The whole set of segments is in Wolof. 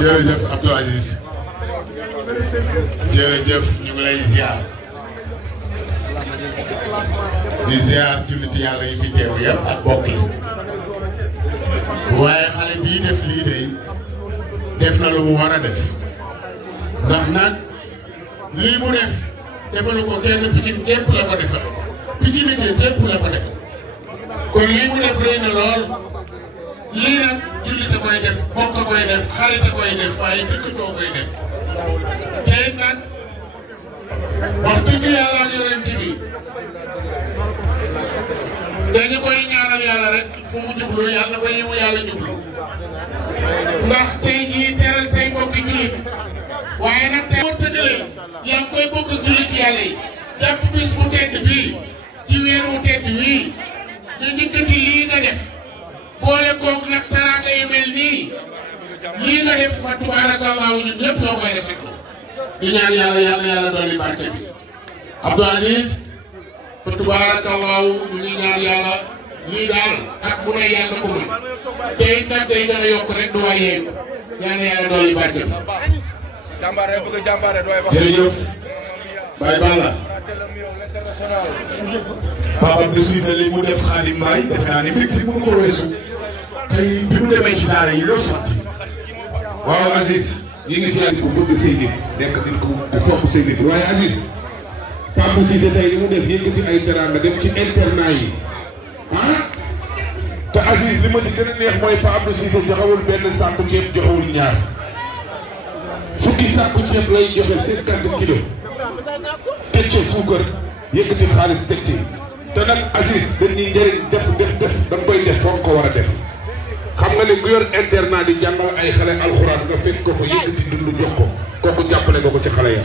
jërëjëf Abdou Aziz jërëjëf ñu ngi lay ziar di ziar julliti yàlla yi fi teew yëpp ak bokk yi waaye xale bii def lii de def na lu mu war a def ndax nag lii mu def defalu ko kenn Pikine képp la ko defal Pikine képp la ko defal kon lii mu def rëy na lool lii nag jullite koy def bokk koy def xarite koy def waaye dëkkandoo koy def te it nag wax dëgg yàlla ak yonent bi dañu koy ñaanal yàlla rek fu mu jublu yàlla fa yiwu yàlla jublu ndax tey jii teral say mbokki jullit waaye nag tey boo sëgalee yaa ngi koy bokk jullit yàlla yi jàpp bis bu tedd bii ci weeru tedd wii nga njëkkati lii nga def boole koog nag teraanga yu mel nii lii nga def fa tubaarakallaahu ñun ñëpp ñoo koy rafetlu di ñaan yàlla dolli barke bi Abdou Aziz fa tubaarakallaahu ñu ngi ñaan yàlla lii daal ak bu ne yàlla ko mën te it nag day gën a yokk rek du wàññeeku yàlla dolli barke bi. jërëjëf Baye Balla Papa Abdou Cissé li mu def Khadim Mbaye defe naa ni mbégte mënu ko weesu tey bi mu demee ci daara yi loo sotti. waaw Aziz ñi ngi si ànd bu bëgg say nit nekk nit ku fopp say nit waaye Aziz Papa Abdou Cissé tey li mu def yëkkati ay teraanga dem ci internat yi te Aziz li ma si gën a neex mooy Papa Abdou Cissé joxewul benn sàkku ceeb joxewul ñaar fukki sàkku ceeb lay joxe 50 kilos teg ci suukar yëkkati xaalis teg ci te nag Aziz dañuy njëriñ def da nga koy def foog ko war a def xam nga ne ku yor internat di jàngal ay xale alxuraan nga fekk ko fa yëkkati dund jox ko kooku jàppale nga ko ci xale ya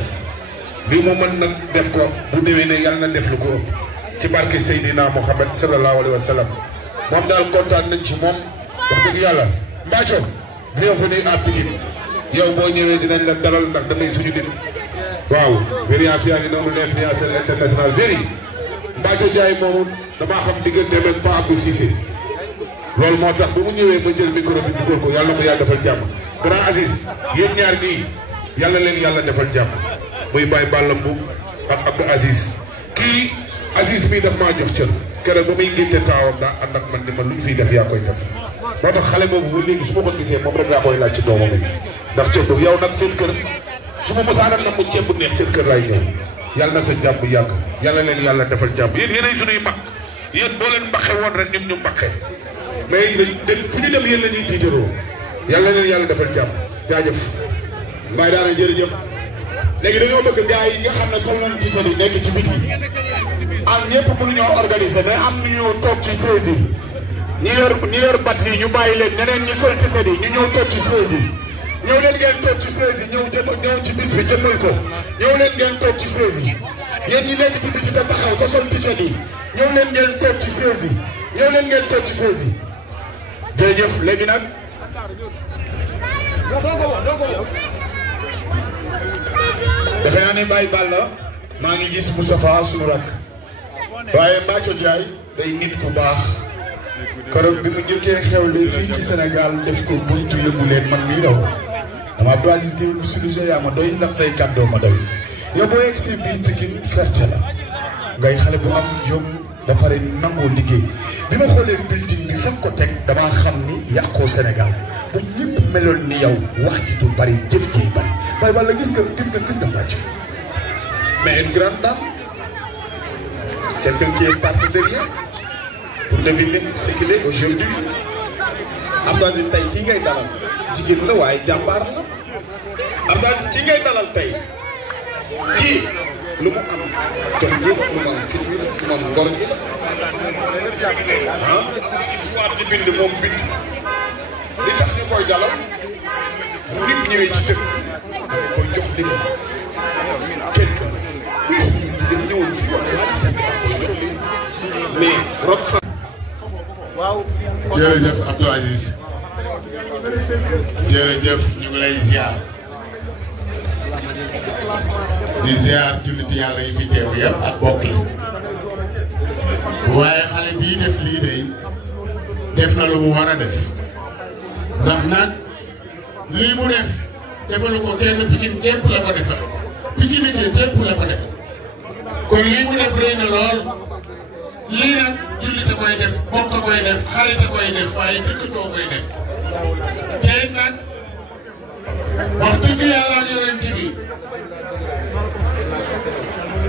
lii moo mën nag def ko bu déwee ne yàlla na def lu ko ëpp ci barke Seydina Mohamed sallallahu alayhi wa sallam moom daal kontaan nañ ci moom wax dëgg yàlla Mbathio bienvenue à Pikine yow boo ñëwee dinañ la dalal ndax da ngay suñu nit waaw Véria Fia ngi noonu l'influenceur international Véri Mbathio Ndiaye moomu damaa xam digganteem ak Papa Abdou Cissé loolu moo tax ba mu ñëwee ma jël micro bi dugal ko yàlla na ko yàlla defal jàmm grand Aziz yéen ñaar nii yàlla leen yàlla defal jàmm muy Baye Balla Mbow ak Abdou Aziz kii Aziz mii daf maa jox cër keroog ba muy ngénte taawam daa ànd ak man ni man lu ñu fiy def yaa koy def moo tax xale boobu ba léegi su ma ko gisee moom rek daa koy laaj ci doomam yi ndax ceeb boobu yow nag seen kër su ma mosaanam nag mu ceeb bu neex seen kër laay ñëw yàlla na sa jàmm yàgg yàlla leen yàlla defal jàmm yéen yéenay suñuy mag yéen boo leen mbaxe woon rek ñun ñu mbaxe mais fu ñu dem yéen la ñuy tiitaroo yàlla leen yàlla defal jàmm jaajëf. Mbaye daana jërëjëf léegi dañoo bëgg gars yi nga xam ne sol nañ ci seen i nekk ci biti am ñëpp mënuñoo organiser mais am ñu toog ci saisi ñi yor bat yi ñu bàyyi leen ñeneen ñi sol ci seen yi ñu ñëw toog ci saisi ñëw leen ngeen toog ci saisi ñëw ci bis bi jëmmal ko ñëw leen ngeen toog ci saisi yéen ñi nekk ci biti te taxaw te sol t-shirt yi ñëw leen ngeen toog ci saisi ñëw leen ngeen toog ci saisi jërëjëf léegi nag defe naa ne Baye Balla maa ngi gis Moustapha sunu rakk waaye Mbathio Ndiaye day nit ku baax keroog bi mu njëkkee xewle fii ci Sénégal def ko buntu yëngu leen man mii raw dama Abdou Aziz Gueye bu suluge yaa ma doy ndax say kàddoo ma doy yow boo yegg si biir Pikine ferte la ngay xale bu am jom ba pare nangoo liggéey bi ma xoolee building bi foog ko teg damaa xam ni yàqoo Sénégal bu ñëpp meloon ni yow wax ji du bari jëf ji bari Baye Balla gis nga Mbathio mais une grande dame quelqu'un qui est parti derrière pour deviner ce qu'il est aujourd'hui Abdou Aziz tey kii ngay dalal jigéen la waaye jàmbaar la Abdou Aziz kii ngay dalal tey kii lu mu am jom ji lu mu am fit bi lu mu am ngor gi la histoire di bind moom bind li tax ñu koy dalal bu nit ñëwee ci dëkk da koy jox lim quelqu'un buy suñu jigéen ñëwoon fii wax Wally Seck da koy jox lim mais rob fa jërëjëf Abdou Aziz jërëjëf ñu ngi lay ziar di ziar julliti yàlla yi fi teew yëpp ak bokk yi waaye xale bii def lii de def na lu mu war a def ndax nag lii mu def defalu ko kenn Pikine képp la ko defal Pikine képp la ko defal kon lii mu def rëy na lool lii nag jullit a koy def bokk a koy def xarit a koy def waaye dëkkandoo koy def te it nag wax dëgg yàlla ak yonent bi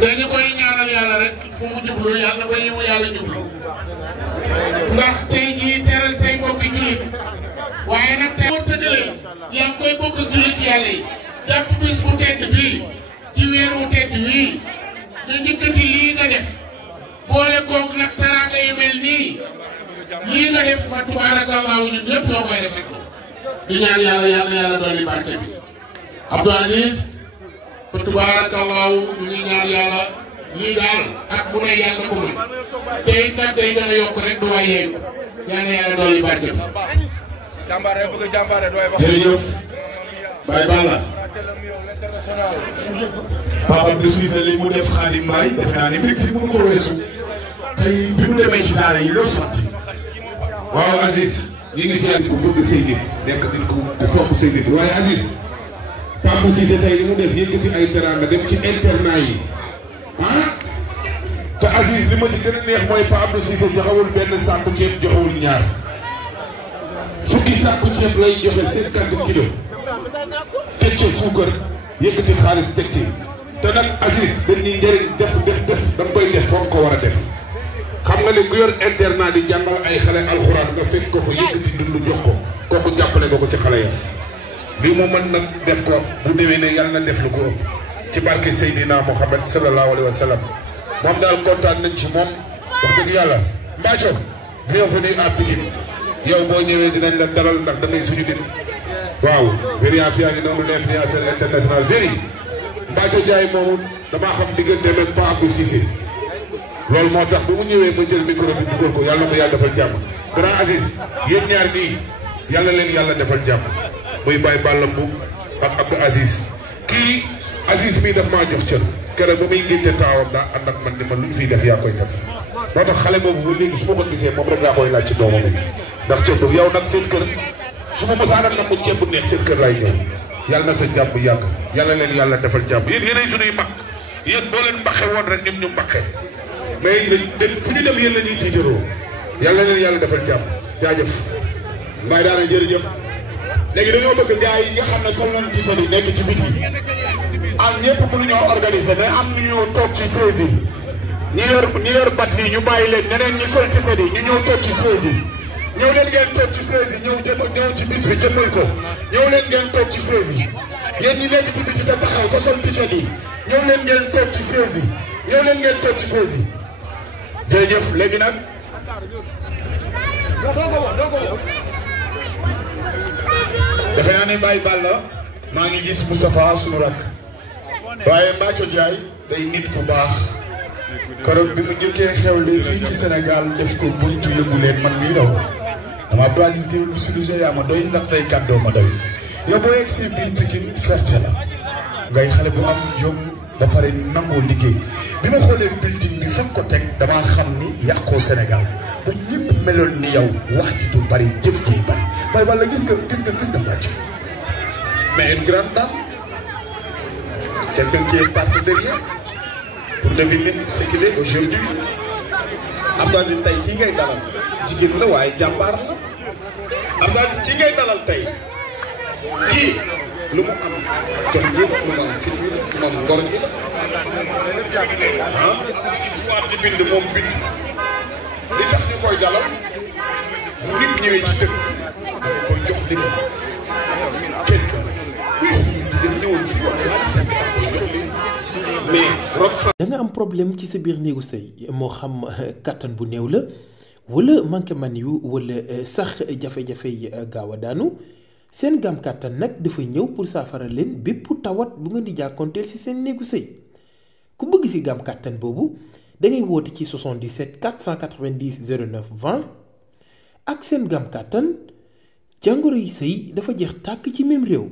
dañu koy ñaanal yàlla rek fu mu jublu yàlla dafa yiwu yàlla jublu ndax tey jii teral say mbokki jullit waaye nag tey boo sëgalee yaa ngi koy bokk ak jullit yàlla yi jàpp bis bu tedd bii ci weeru tedd wii nga njëkkati lii nga def boole koog nag teraanga yu mel nii lii nga def fa tubaarakallaahu ñun ñëpp ñoo koy rafetlu di ñaan yàlla dolli barke bi Abdou Aziz fa tubaarakallaahu ñu ngi ñaan yàlla lii daal ak bu ne yàlla ko mën te it nag day gën a yokk rek du waay yeeku yàlla dolli barke bi. jërëjëf Baye Balla Papa Abdou Cissé li mu def Khadim Mbaye defe naa ni mbir si mënu ko weesu tey bi mu demee ci daara yi loo sant. waaw Aziz ñi ngi si ànd bu bëgg say nit nekk nit ku fopp say nit waaye Aziz Papa Abdou Cissé tey li mu def yëkkati ay teranga dem ci internat yi te Aziz li ma si gën a neex mooy Papa Abdou Cissé joxewul benn sàkku ceeb joxewul ñaar fukki sàkku ceeb lay joxe 50 kilos teg ca suukar yëkkati xaalis teg ci te nag Aziz dañuy njëriñ def da nga koy def foog ko war a def xam nga ne ku yor internat di jàngal ay xale alxuraan nga fekk ko fa yëkkati dund jox ko kooku jàppale nga ko ci xale ya lii moo mën nag def ko bu déwee ne yàlla na def lu ko ëpp ci barke Seydina Mohamed sallallahu alayhi wa sallam moom daal kontaan nañ ci moom wax dëgg yàlla Mbathio bienvenue à Pikine yow boo ñëwee dinañ la dalal ndax da ngay suñu nit waaw Véria yaa ngi noonu l'influenceur international Véri Mbathio Ndiaye moomu damaa xam digganteem ak Papa Abdou Cissé loolu moo tax bu mu ñëwee ma jël micro bi dugal ko yàlla na ko yàlla defal jàmm grand Aziz yéen ñaar nii yàlla leen yàlla defal jàmm muy Baye Balla Mbow ak Abdou Aziz kii Aziz mii daf maa jox cër keroog ba muy ngénte taawam daa ànd ak man ni man lu ñu fiy def yaa koy def moo tax xale boobu ba léegi su ma ko gisee moom rek daa koy laaj ci doomam yi ndax ceeb yow nag seen kër su ma mosaanal nag mu ceeb bu neex seen kër laay ñëw yàlla na sa jàmm yàgg yàlla leen yàlla defal jàmm yéen yéenay suñuy mag yéen boo leen mbaxe woon rek ñun ñu mbaxe mais fu ñu dem yéen la ñuy tiitaroo yàlla leen yàlla defal jàmm jaajëf Mbaye daana jërëjëf léegi dañoo bëgg gars yi nga xam ne sol nañ ci seen i nekk ci biti am ñëpp mënuñoo organiser mais am ñu toog ci chaise yi ñi yor bat yi ñu bàyyi leen ñeneen ñi sol ci seen yi ñu ñëw toog ci chaise yi ñëw leen ngeen toog ci chaise yi ñëw ci bis bi jëmmal ko ñëw leen ngeen toog ci chaise yi yéen ñi nekk ci biti te taxaw te sol t-shirt yi ñëw leen ngeen toog ci chaise yi ñëw leen ngeen toog ci chaise yi jërëjëf léegi nag defe naa ne Baye Balla maa ngi gis Moustapha sunu rakk waaye Mbathio Ndiaye day nit ku baax keroog bi mu njëkkee xewle fii ci Sénégal def ko buntu yëngu leen man mii raw dama Abdou Aziz Guèye bu suluge yaa ma doy ndax say kàddoo ma doy yow boo yegg si biir Pikine ferte la ngay xale bu am jom ba pare nangoo liggéey bi ma xoolee building bi fekk ko teg damaa xam ni yàqoo Sénégal bu ñëpp meloon ni yow wax ji du bari jëf ji bari Baye Balla gis nga Mbathio mais une grande dame quelqu'un qui est parti derrière pour deviner ce qu'il est aujourd'hui Abdou Aziz tey kii ngay dalal jigéen la waaye jàmbaar la Abdou Aziz kii ngay dalal tey kii lu mu am jox ji lu mu am fit bi moom ngor gi la histoire di bind moom bind li tax ñu koy dalal bu nit ñëwee ci dëkk dañu koy jox lim quelque bis di ñëwoon fii waaye waa di sekk da koy jox lim mais da nga am problème ci sa biir néegu sëy moo xam kattan bu néew la wala manqué man yu wala sax jafe-jafe yi gaaw a daanu seen gam kattan nag dafa ñëw pour saafara leen bépp tawat bu nga di jàkkoonteel ci seen néegu sëy ku bëgg ci gam kattan boobu da ngay woote ci 77 490 09 20 ak seen gam kattan jàngoro yi sëy dafa jeex tàkk ci même réew.